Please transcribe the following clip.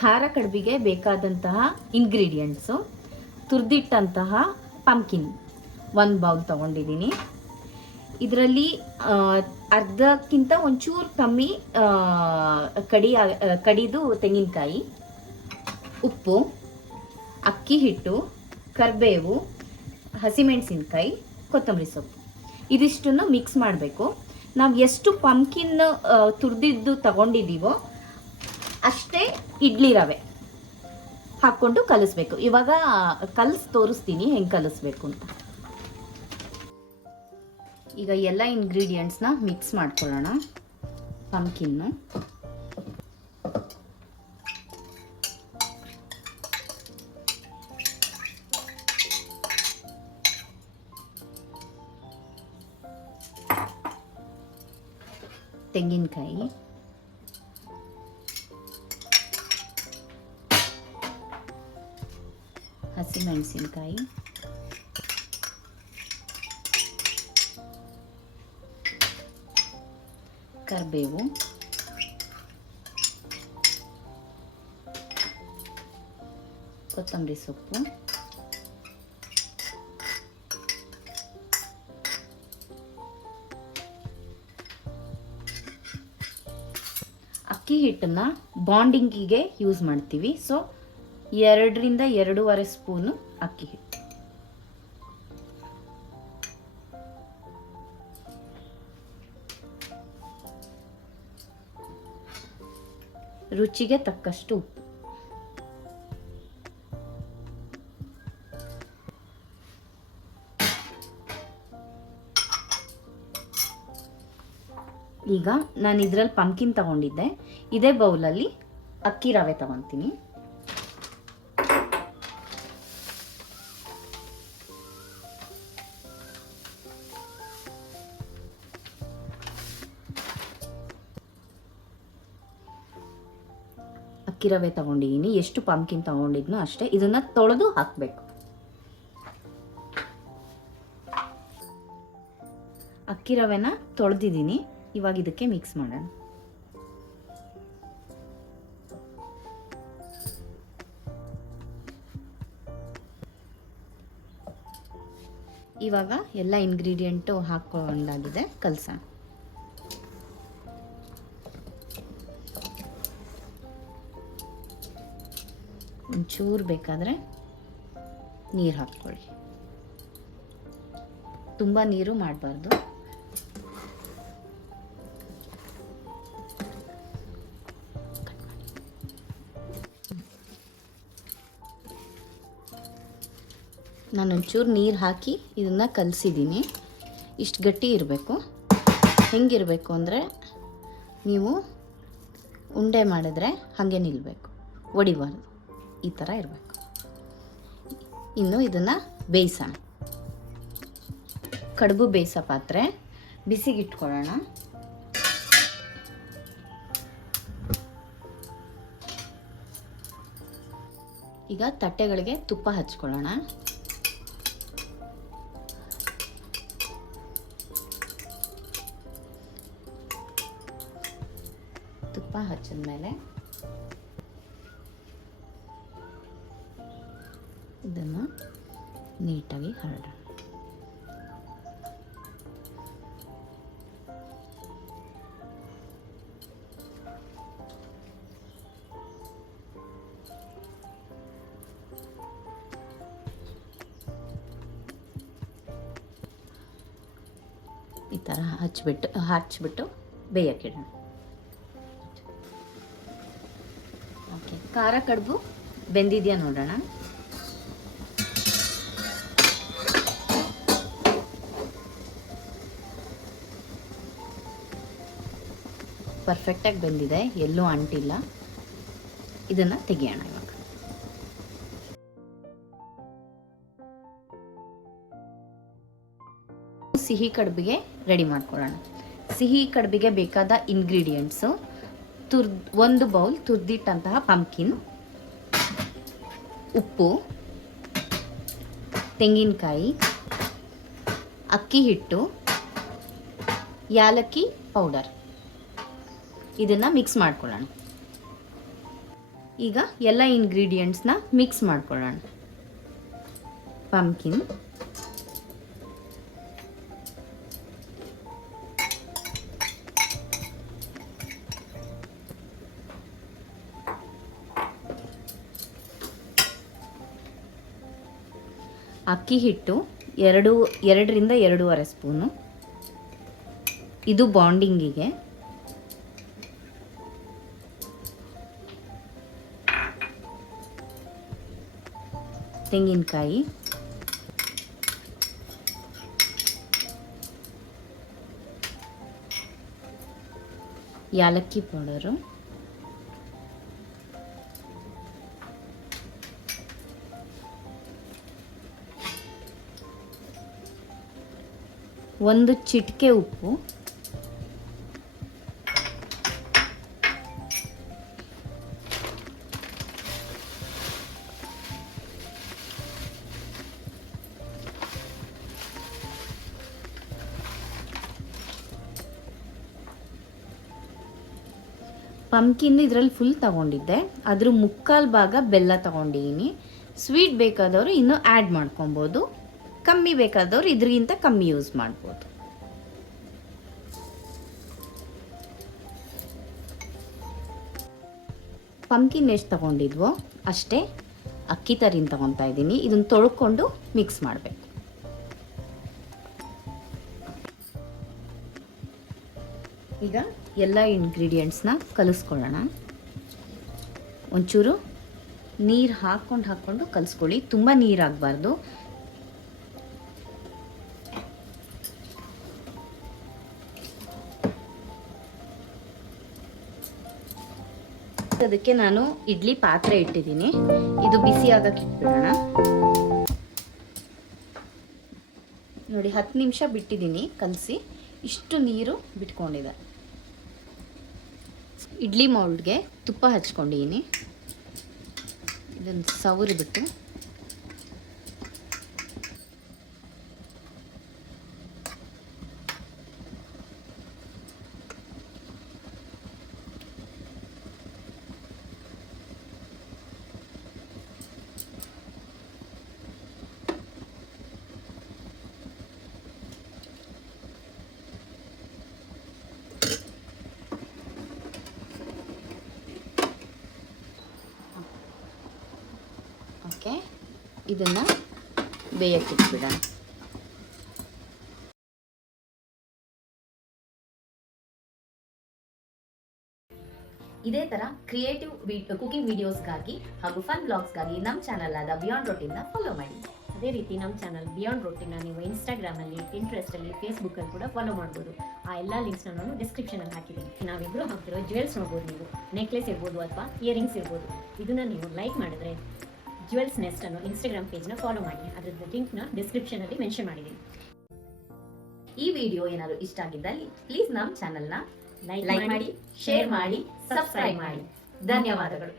ಖಾರ ಕಡುಬಿಗೆ ಬೇಕಾದಂತಹ ingredients: ತುರಿದಿಟ್ಟಂತಹ pumpkin 1 bowl ತೊಗೊಂಡಿದ್ದೀನಿ. ಇದರಲ್ಲಿ ಅರ್ಧಕ್ಕಿಂತ ಒಂಚೂರು ಕಮ್ಮಿ ಕಡಿದು ತೆಂಗಿನಕಾಯಿ, ಉಪ್ಪು, ಅಕ್ಕಿ ಹಿಟ್ಟು, ಕರಿಬೇವು, ಹಸಿಮೆಣಸಿನ್ಕಾಯಿ, ಕೊತ್ತಂಬರಿ ಸೊಪ್ಪು ಇದಿಷ್ಟನ್ನು ಮಿಕ್ಸ್ ಮಾಡಬೇಕು. ನಾವು ಎಷ್ಟು ಪಂಪ್ಕಿನ್ ತುರಿದಿದ್ದು ತಗೊಂಡಿದ್ದೀವೋ ಅಷ್ಟೇ ಇಡ್ಲಿ ರವೆ ಹಾಕ್ಕೊಂಡು ಕಲಿಸ್ಬೇಕು. ಇವಾಗ ತೋರಿಸ್ತೀನಿ ಹೆಂಗೆ ಕಲಿಸ್ಬೇಕು ಅಂತ. ಈಗ ಎಲ್ಲ ಇಂಗ್ರೀಡಿಯೆಂಟ್ಸ್ನ ಮಿಕ್ಸ್ ಮಾಡ್ಕೊಳ್ಳೋಣ. ಪಂಪ್ಕಿನ್ನು, ತೆಂಗಿನಕಾಯಿ, ಹಸಿಮೆಣಸಿನಕಾಯಿ, ಕರಿಬೇವು, ಕೊತ್ತಂಬರಿ ಸೊಪ್ಪು, ಅಕ್ಕಿ ಹಿಟ್ಟನ್ನು ಬಾಂಡಿಂಗಿಗೆ ಯೂಸ್ ಮಾಡ್ತೀವಿ. ಸೊ 2 ರಿಂದ 2.5 ಸ್ಪೂನು ಅಕ್ಕಿ ಹಿಟ್ಟು, ರುಚಿಗೆ ತಕ್ಕಷ್ಟು ಉಪ್ಪು. ಈಗ ನಾನು ಇದರಲ್ಲಿ ಪಂಪ್ಕಿನ್ ತಗೊಂಡಿದ್ದೆ. ಇದೇ ಬೌಲಲ್ಲಿ ಅಕ್ಕಿ ರವೆ ತಗೊತೀನಿ. ಅಕ್ಕಿ ರವೆ ತಗೊಂಡಿದ್ದೀನಿ. ಎಷ್ಟು ಪಂಪ್ಕಿನ್ ತಗೊಂಡಿದ್ನೋ ಅಷ್ಟೇ. ಇದನ್ನ ತೊಳೆದು ಹಾಕಬೇಕು. ಅಕ್ಕಿ ರವೆನ ತೊಳೆದಿದ್ದೀನಿ. ಇವಾಗ ಇದಕ್ಕೆ ಮಿಕ್ಸ್ ಮಾಡೋಣ. ಇವಾಗ ಎಲ್ಲ ಇಂಗ್ರೀಡಿಯೆಂಟು ಹಾಕೊಂಡಾಗಿದೆ, ಕಲಸೋಣ. ಒಂಚೂರು ಬೇಕಾದರೆ ನೀರು ಹಾಕ್ಕೊಳ್ಳಿ. ತುಂಬ ನೀರು ಮಾಡಬಾರ್ದು. ನಾನೊಂಚೂರು ನೀರು ಹಾಕಿ ಇದನ್ನು ಕಲಸಿದ್ದೀನಿ. ಇಷ್ಟು ಗಟ್ಟಿ ಇರಬೇಕು. ಹೆಂಗಿರಬೇಕು ಅಂದರೆ, ನೀವು ಉಂಡೆ ಮಾಡಿದ್ರೆ ಹಾಗೆ ನಿಲ್ಲಬೇಕು, ಒಡಿಬಾರ್ದು. ಈ ಥರ ಇರಬೇಕು. ಇನ್ನು ಇದನ್ನು ಬೇಯಿಸೋಣ. ಕಡುಬು ಬೇಯಿಸೋ ಪಾತ್ರೆ ಬಿಸಿಗಿಟ್ಕೊಳ್ಳೋಣ. ಈಗ ತಟ್ಟೆಗಳಿಗೆ ತುಪ್ಪ ಹಚ್ಕೊಳ್ಳೋಣ. ತುಪ್ಪ ಹಚ್ಚಿದ ಮೇಲೆ ಇದನ್ನು ನೀಟಾಗಿ ಹರಡೋಣ. ಈ ಥರ ಹಚ್ಬಿಟ್ಟು ಬೇಯಕ್ಕಿಡೋಣ. ಓಕೆ, ಖಾರ ಕಡುಬು ಬೆಂದಿದೆಯಾ ನೋಡೋಣ. ಪರ್ಫೆಕ್ಟಾಗಿ ಬೆಂದಿದೆ, ಎಲ್ಲೂ ಅಂಟಿಲ್ಲ. ಇದನ್ನು ತೆಗಿಯೋಣ. ಇವಾಗ ಸಿಹಿ ಕಡುಬಿಗೆ ರೆಡಿ ಮಾಡ್ಕೊಳ್ಳೋಣ. ಸಿಹಿ ಕಡುಬಿಗೆ ಬೇಕಾದ ಇಂಗ್ರೀಡಿಯೆಂಟ್ಸು: 1 ಬೌಲ್ ತುರಿದಿಟ್ಟಂತಹ ಪಂಪ್ಕಿನ್, ಉಪ್ಪು, ತೆಂಗಿನಕಾಯಿ, ಅಕ್ಕಿ ಹಿಟ್ಟು, ಯಾಲಕ್ಕಿ ಪೌಡರ್. ಇದನ್ನು ಮಿಕ್ಸ್ ಮಾಡ್ಕೊಳ್ಳೋಣ. ಈಗ ಎಲ್ಲ ಇಂಗ್ರೀಡಿಯೆಂಟ್ಸ್ನ ಮಿಕ್ಸ್ ಮಾಡ್ಕೊಳ್ಳೋಣ. ಪಂಪ್ಕಿನ್, ಅಕ್ಕಿ ಹಿಟ್ಟು 2ರಿಂದ 2.5 ಸ್ಪೂನು. ಇದು ಬಾಂಡಿಂಗಿಗೆ. ತೆಂಗಿನಕಾಯಿ, ಯಾಲಕ್ಕಿ ಪೌಡರು, ಒಂದು ಚಿಟಿಕೆ ಉಪ್ಪು, ಪಂಪ್ಕಿನ್ ಇದರಲ್ಲಿ ಫುಲ್ ತಗೊಂಡಿದ್ದೆ, ಅದ್ರ 3/4 ಭಾಗ ಬೆಲ್ಲ ತಗೊಂಡಿದ್ದೀನಿ. ಸ್ವೀಟ್ ಬೇಕಾದವರು ಇನ್ನೂ ಆ್ಯಡ್ ಮಾಡ್ಕೊಬೋದು, ಕಮ್ಮಿ ಬೇಕಾದವರು ಇದ್ರಿಗಿಂತ ಕಮ್ಮಿ ಯೂಸ್ ಮಾಡ್ಬೋದು. ಪಂಪ್ಕಿನ್ ಎಷ್ಟು ತಗೊಂಡಿದ್ವೋ ಅಷ್ಟೇ ಅಕ್ಕಿ ತರಿನ ತಗೊತಾ ಇದ್ದೀನಿ. ಇದನ್ನು ತೊಳ್ಕೊಂಡು ಮಿಕ್ಸ್ ಮಾಡಬೇಕು. ಈಗ ಎಲ್ಲ ಇಂಗ್ರೀಡಿಯೆಂಟ್ಸ್ನ ಕಲಿಸ್ಕೊಳ್ಳೋಣ. ಒಂಚೂರು ನೀರು ಹಾಕ್ಕೊಂಡು ಕಲಿಸ್ಕೊಳ್ಳಿ, ತುಂಬ ನೀರು ಆಗಬಾರ್ದು. ಅದಕ್ಕೆ ನಾನು ಇಡ್ಲಿ ಪಾತ್ರೆ ಇಟ್ಟಿದ್ದೀನಿ, ಇದು ಬಿಸಿ ಆಗಕ್ಕೆ ಇಟ್ಬಿಡೋಣ. ನೋಡಿ 10 ನಿಮಿಷ ಬಿಟ್ಟಿದ್ದೀನಿ ಕಲಸಿ, ಇಷ್ಟು ನೀರು ಬಿಟ್ಕೊಂಡಿದೆ. ಇಡ್ಲಿ ಮೌಲ್ಡ್ಗೆ ತುಪ್ಪ ಹಚ್ಕೊಂಡಿದ್ದೀನಿ, ಇದನ್ನು ಸವರಿ ಬಿಟ್ಟು ಇದನ್ನು ಬೇಯಕ್ಕೆ ಇಟ್ಬಿಡೋಣ. ಇದೇ ಥರ ಕ್ರಿಯೇಟಿವ್ ಕುಕಿಂಗ್ ವಿಡಿಯೋಸ್ಗಾಗಿ ಹಾಗೂ ಫನ್ ಬ್ಲಾಗ್ಸ್ಗಾಗಿ ನಮ್ಮ ಚಾನಲ್ ಆದ ಬಿಯಾಂಡ್ ರೊಟೀನ್ನ ಫಾಲೋ ಮಾಡಿ. ಅದೇ ರೀತಿ ನಮ್ಮ ಚಾನಲ್ ಬಿಯಾಂಡ್ ರೊಟೀನ ನೀವು ಇನ್ಸ್ಟಾಗ್ರಾಮಲ್ಲಿ, ಪಿಂಟ್ರೆಸ್ಟಲ್ಲಿ, ಫೇಸ್ಬುಕ್ಕಲ್ಲಿ ಕೂಡ ಫಾಲೋ ಮಾಡ್ಬೋದು. ಆ ಎಲ್ಲ ಲಿಂಕ್ಸ್ನ ನಾನು ಡಿಸ್ಕ್ರಿಪ್ಷನಲ್ಲಿ ಹಾಕಿದ್ದೀನಿ. ನಾವಿಬ್ಬರು ಹಾಕ್ತಿರೋ ಜ್ಯುವೆಲ್ಸ್ ನೋಡ್ಬೋದು ನೀವು. ನೆಕ್ಲೆಸ್ ಇರ್ಬೋದು ಅಥವಾ ಇಯರಿಂಗ್ಸ್ ಇರ್ಬೋದು. ಇದನ್ನು ನೀವು ಲೈಕ್ ಮಾಡಿದ್ರೆ ಜ್ಯುವೆಲ್ಸ್ ನೆಸ್ಟ್ ಅನ್ನೋ ಇನ್ಸ್ಟಾಗ್ರಾಮ್ ಪೇಜ್ನ ಫಾಲೋ ಮಾಡಿ. ಅದರ ಲಿಂಕ್ನ ಡಿಸ್ಕ್ರಿಪ್ಷನಲ್ಲಿ ಮೆನ್ಷನ್ ಮಾಡಿದ್ದೀನಿ. ಈ ವಿಡಿಯೋ ಏನಾದರೂ ಇಷ್ಟ ಆಗಿದ್ದಲ್ಲಿ ಪ್ಲೀಸ್ ನಮ್ಮ ಚಾನಲ್ನ ಲೈಕ್ ಮಾಡಿ, ಶೇರ್ ಮಾಡಿ, ಸಬ್ಸ್ಕ್ರೈಬ್ ಮಾಡಿ. ಧನ್ಯವಾದಗಳು.